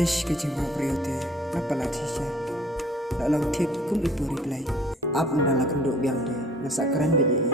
Ish kecima priyote napala tisha lalang tik kum ipu reply ap ndala kenduk biang de nasak keren beje.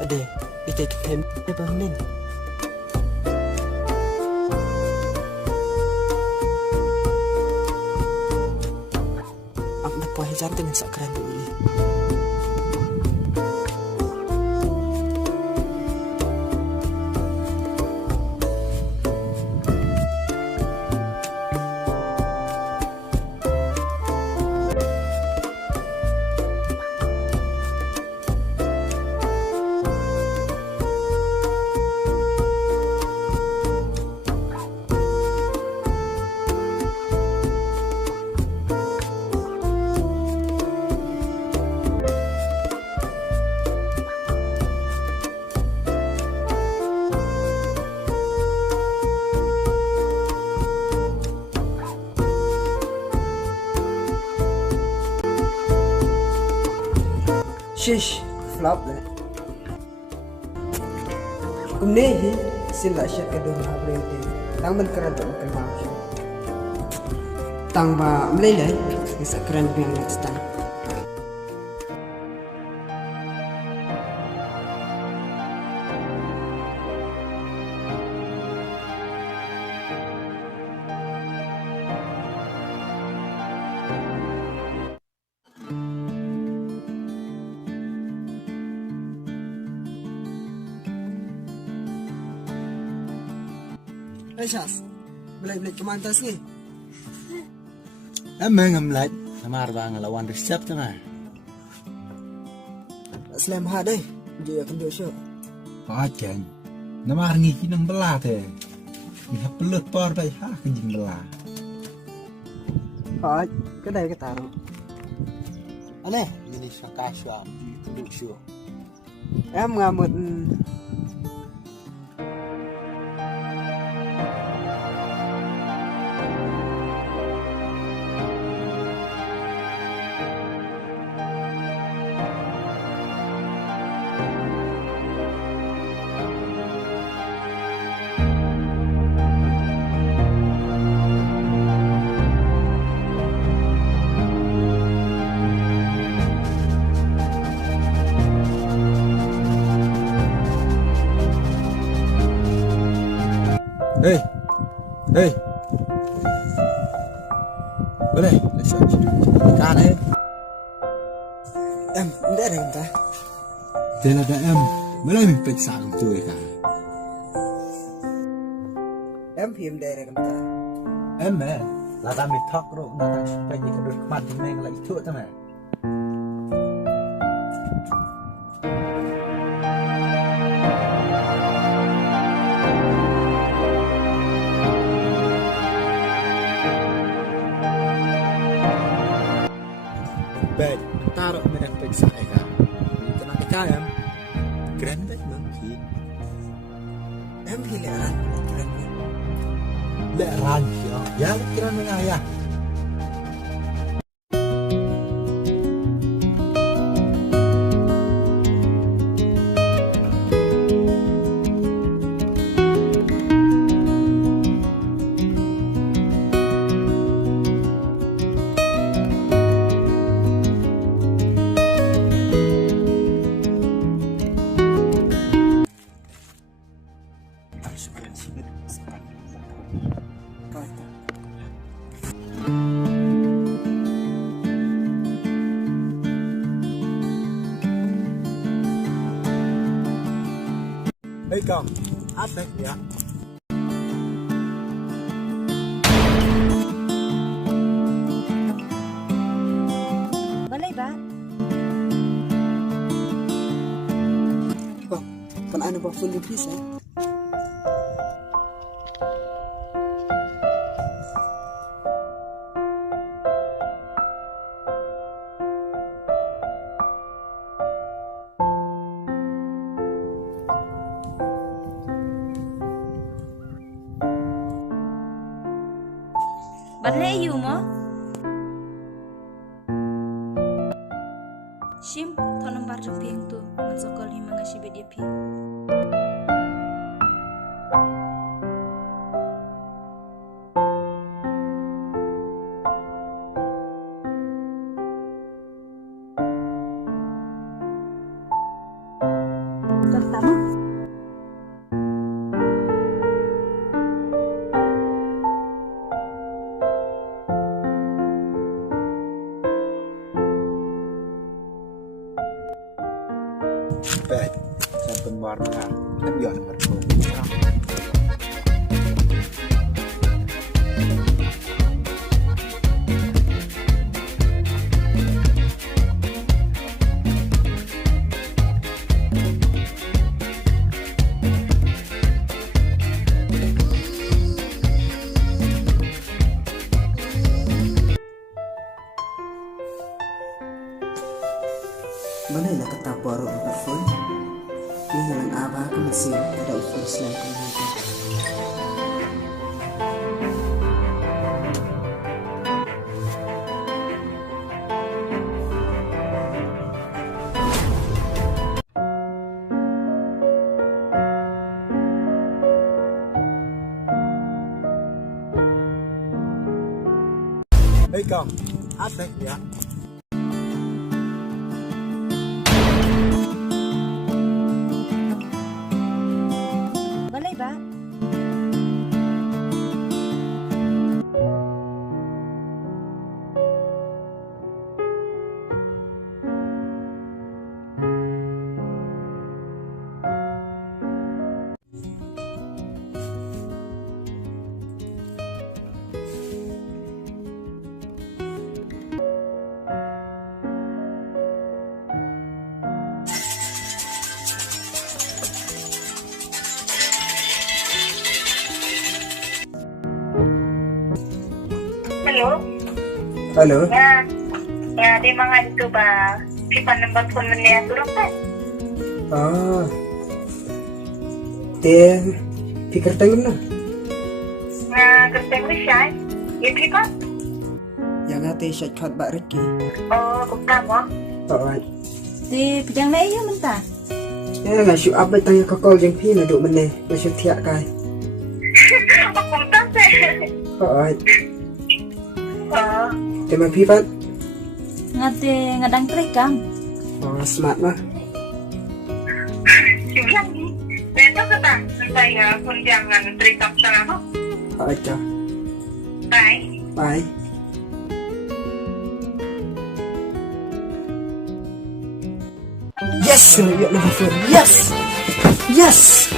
Ade, ite tem bangunin. Aku nak puas hijar dengan sakran dulu. Shish, flop le. Kumne hi sila siya kadung habrete. Tang man karan do kalma siya. Tang ba mlele isa karan bil next time. Syas, belai kemantas ni. Emang ngamlaj, namar bang lawan resep tengah. Selain hadai, dia akan dosyo. Kacan, namar ngiki nang belah teh. Ini pelut por bay ha kenjing belah. Kac, kedai ketaruh. Aneh, ini sakasya, tunduk syo. Em ngamut. Hey, boleh, lesson. Kan Em, ndak ada entah. Tidak ada boleh periksa tu kan. Em phim dari entah. Lah kami talk ro, nak supaya kedua kemat meng lagi tu tu Baik, taruh mereka periksa kan. Itu nanti kayam. Keren tak mungkin. Em hileran, keren. Leran ya, keren mengayah. Đây cầm, áp đấy nhá. Balay ba? Bang, paano ba full please eh? Balay yu mo? Shim, thonam bar jong piang tu, mansokol himanga shibe dia pi. Pertama, Baik, saya penwarna kan biar berkurang. Balay lah kata poro ang full. Ini lang aba ko masih ada full slam ko nito. Đây cầm, áp đấy nhá. balay ba? Halo, Halo, ya di mga itu ba, siapa number phone niya turun kan? ah, te pikir tangan na. Nga kerja mo siya, itu kan? Yang ate shortcut ba Ricky? Oh, kung tama. Oo. Di pidang na iyo menta. Ya nga shoot up tanya ka call jeng pi na do man eh. Na shoot tiak kai. Oh, kung tama. Oo. Oh, Te man pi pat. Ngate ngadang trekang. Oh, smart mah. sige ni. Beto ka ta, saya kung jangan terikat sa ako. Oo, cha. Bye. Bye. Yes! Yun na full. Yes! Yes!